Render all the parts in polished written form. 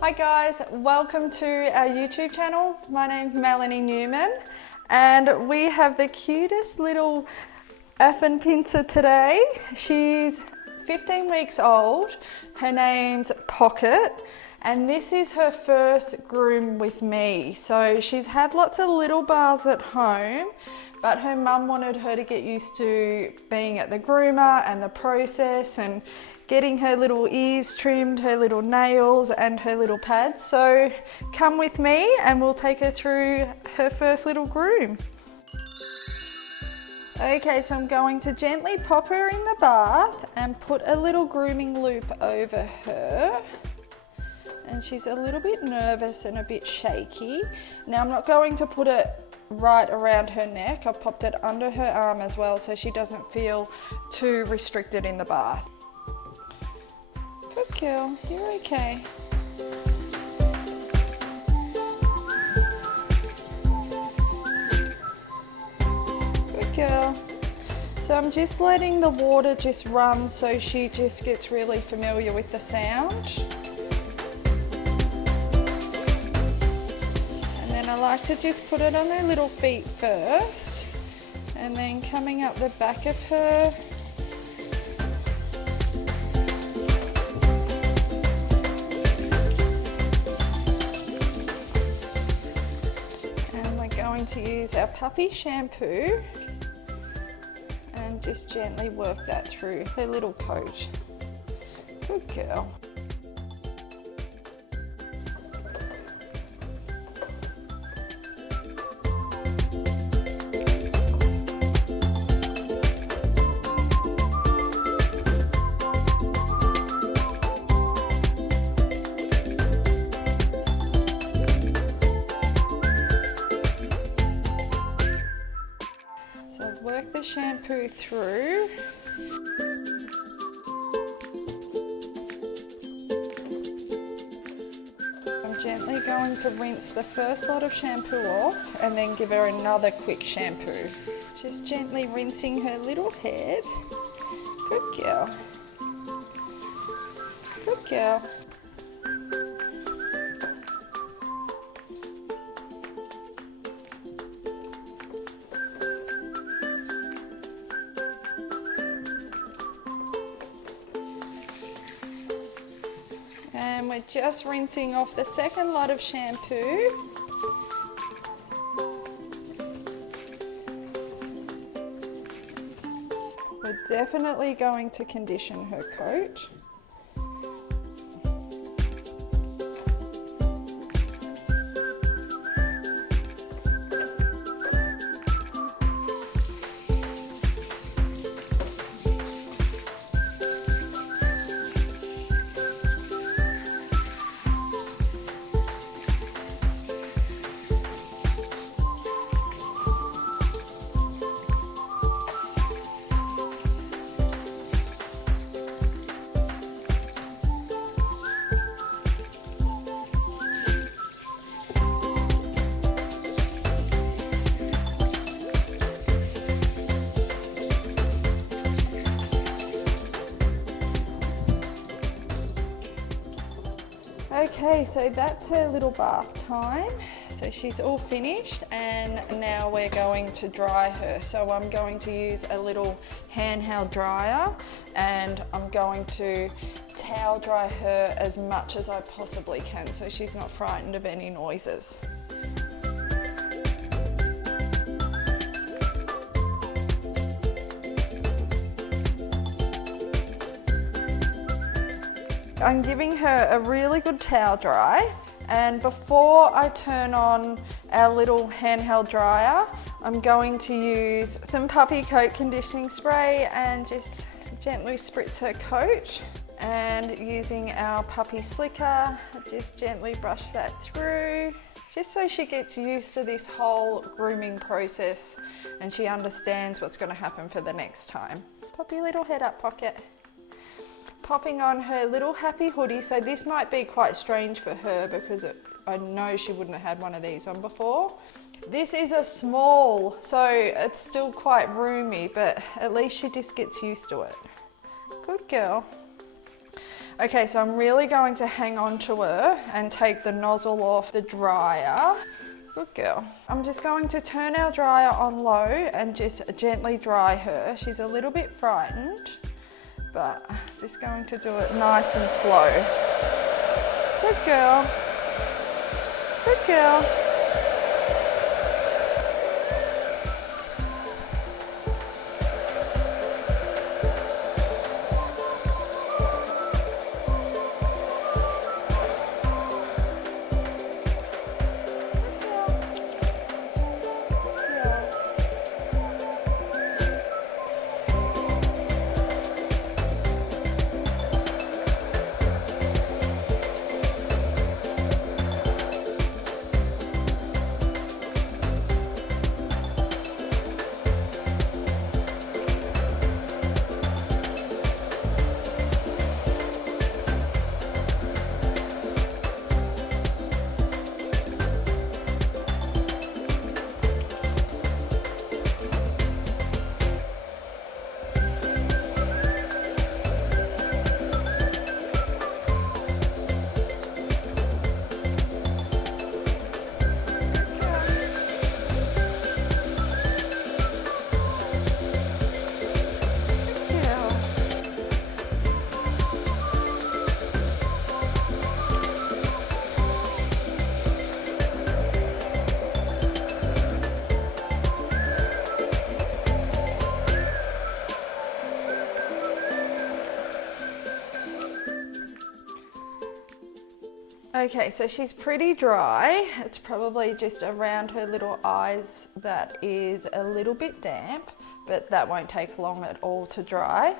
Hi guys, welcome to our YouTube channel. My name's Melanie Newman and we have the cutest little Affenpinscher today. She's 15 weeks old. Her name's Pocket and this is her first groom with me. So she's had lots of little baths at home, but her mum wanted her to get used to being at the groomer and the process and getting her little ears trimmed, her little nails and her little pads. So come with me and we'll take her through her first little groom. Okay, so I'm going to gently pop her in the bath and put a little grooming loop over her. And she's a little bit nervous and a bit shaky. Now I'm not going to put it right around her neck. I've popped it under her arm as well so she doesn't feel too restricted in the bath. Good girl, you're okay. Good girl. So I'm just letting the water just run so she just gets really familiar with the sound. And then I like to just put it on her little feet first and then coming up the back of her. To use our puppy shampoo and just gently work that through her little coat. Good girl. Work the shampoo through. I'm gently going to rinse the first lot of shampoo off and then give her another quick shampoo. Just gently rinsing her little head. Good girl. Good girl. And we're just rinsing off the second lot of shampoo. We're definitely going to condition her coat. Okay, so that's her little bath time. So she's all finished and now we're going to dry her. So I'm going to use a little handheld dryer and I'm going to towel dry her as much as I possibly can so she's not frightened of any noises. I'm giving her a really good towel dry, and before I turn on our little handheld dryer, I'm going to use some puppy coat conditioning spray and just gently spritz her coat, and using our puppy slicker, just gently brush that through, just so she gets used to this whole grooming process and she understands what's going to happen for the next time. Pop your little head up, Pocket. Popping on her little happy hoodie. So this might be quite strange for her because I know she wouldn't have had one of these on before. This is a small, so it's still quite roomy, but at least she just gets used to it. Good girl. Okay, so I'm really going to hang on to her and take the nozzle off the dryer. Good girl. I'm just going to turn our dryer on low and just gently dry her. She's a little bit frightened, but just going to do it nice and slow. Good girl. Good girl. Okay, so she's pretty dry. It's probably just around her little eyes that is a little bit damp, but that won't take long at all to dry.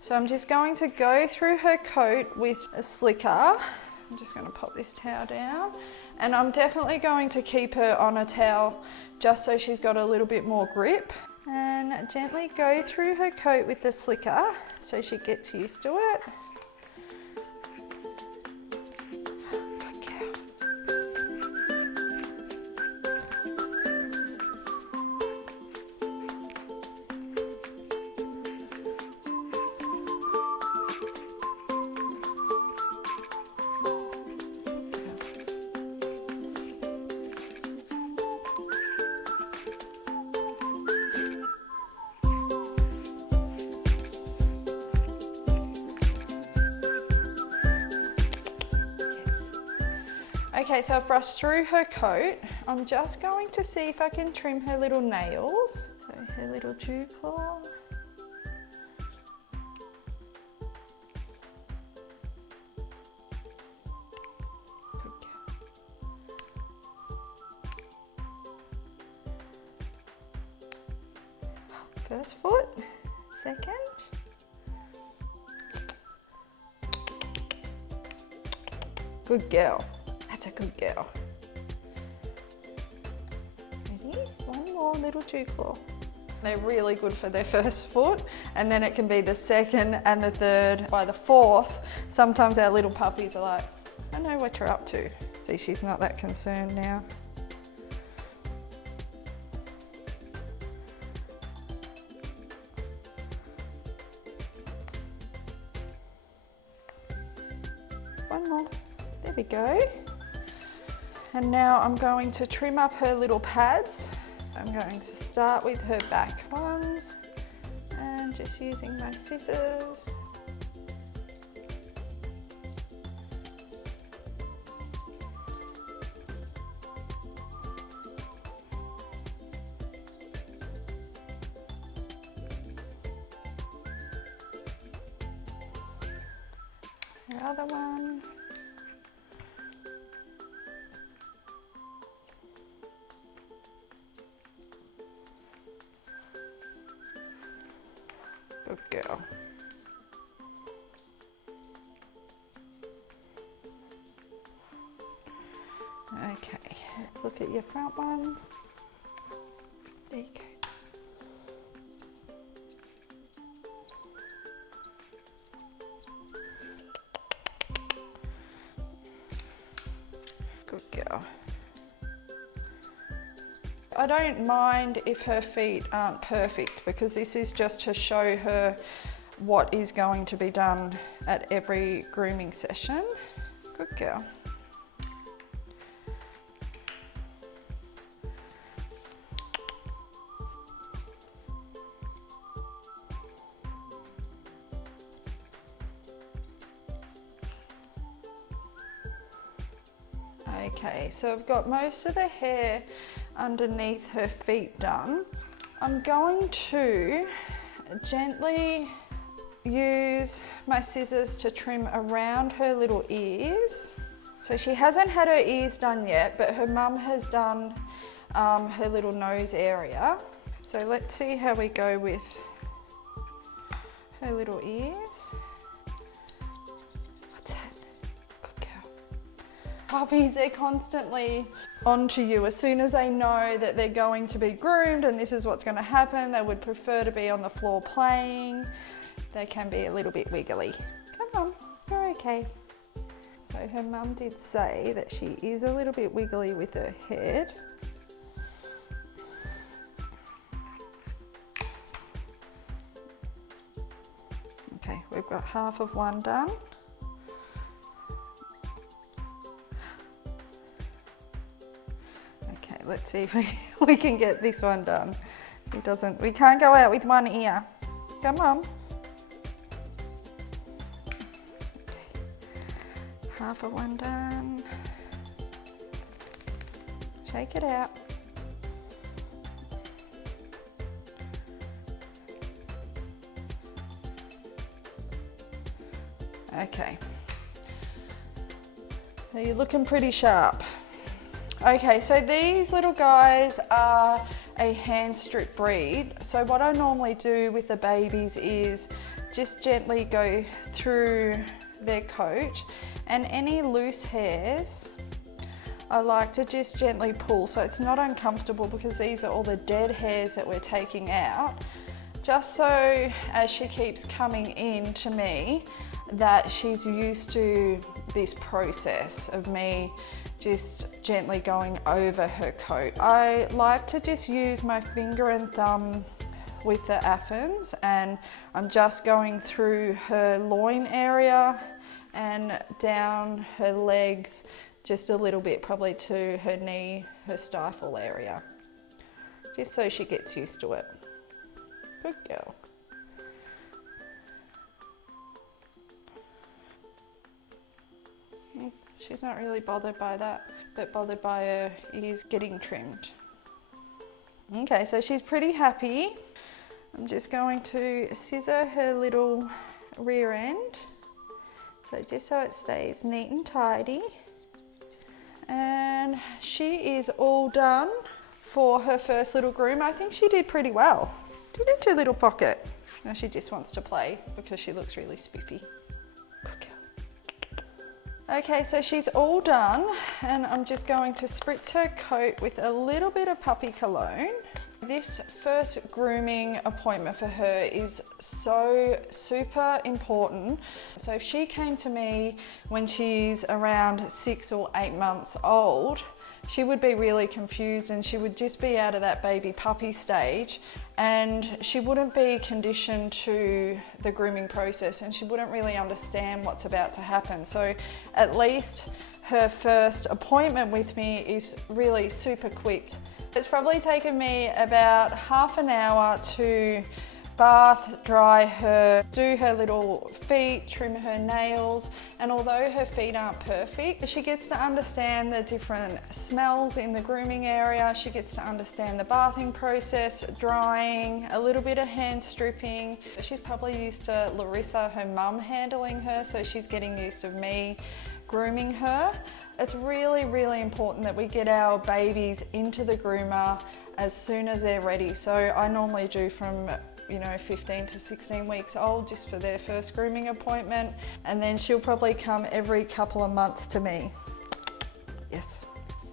So I'm just going to go through her coat with a slicker. I'm just going to pop this towel down, and I'm definitely going to keep her on a towel just so she's got a little bit more grip, and gently go through her coat with the slicker so she gets used to it. Okay, so I've brushed through her coat. I'm just going to see if I can trim her little nails. So her little dew claw. Good girl. First foot, second. Good girl. That's a good girl. Ready? One more little dew claw. They're really good for their first foot, and then it can be the second and the third. By the fourth, sometimes our little puppies are like, I know what you're up to. See, she's not that concerned now. One more. There we go. And now I'm going to trim up her little pads. I'm going to start with her back ones and just using my scissors. The other one. Good girl. Okay, let's look at your front ones. There you go. Good girl. I don't mind if her feet aren't perfect, because this is just to show her what is going to be done at every grooming session. Good girl. Okay, so I've got most of the hair underneath her feet done. I'm going to gently use my scissors to trim around her little ears. So she hasn't had her ears done yet, but her mum has done her little nose area. So let's see how we go with her little ears. What's that? Good girl. Puppies, they're constantly onto you. As soon as they know that they're going to be groomed and this is what's going to happen, they would prefer to be on the floor playing. They can be a little bit wiggly. Come on, you're okay. So her mum did say that she is a little bit wiggly with her head. Okay, we've got half of one done. Okay, let's see if we can get this one done. We can't go out with one ear. Come on. Half of one done. Shake it out. Okay. So you're looking pretty sharp. Okay, so these little guys are a hand strip breed. So what I normally do with the babies is just gently go through their coat, and any loose hairs I like to just gently pull so it's not uncomfortable, because these are all the dead hairs that we're taking out, just so as she keeps coming in to me that she's used to this process of me just gently going over her coat. I like to just use my finger and thumb with the Affens, and I'm just going through her loin area and down her legs just a little bit, probably to her knee, her stifle area, just so she gets used to it. Good girl. She's not really bothered by that, but bothered by her ears getting trimmed. Okay, so she's pretty happy. I'm just going to scissor her little rear end, so just so it stays neat and tidy. And she is all done for her first little groom. I think she did pretty well. Didn't you, little pocket? Now she just wants to play because she looks really spiffy. Good girl. Okay, so she's all done, and I'm just going to spritz her coat with a little bit of puppy cologne. This first grooming appointment for her is so super important. So if she came to me when she's around 6 or 8 months old, she would be really confused, and she would just be out of that baby puppy stage, and she wouldn't be conditioned to the grooming process, and she wouldn't really understand what's about to happen. So at least her first appointment with me is really super quick. It's probably taken me about half an hour to bath, dry her, do her little feet, trim her nails, and although her feet aren't perfect, she gets to understand the different smells in the grooming area. She gets to understand the bathing process, drying, a little bit of hand stripping. She's probably used to Larissa, her mum, handling her, so she's getting used to me grooming her. It's really, really important that we get our babies into the groomer as soon as they're ready. So I normally do from 15 to 16 weeks old, just for their first grooming appointment, and then she'll probably come every couple of months to me. Yes.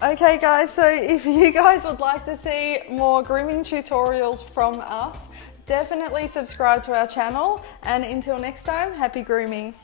Okay guys, so if you guys would like to see more grooming tutorials from us, definitely subscribe to our channel, and until next time, happy grooming.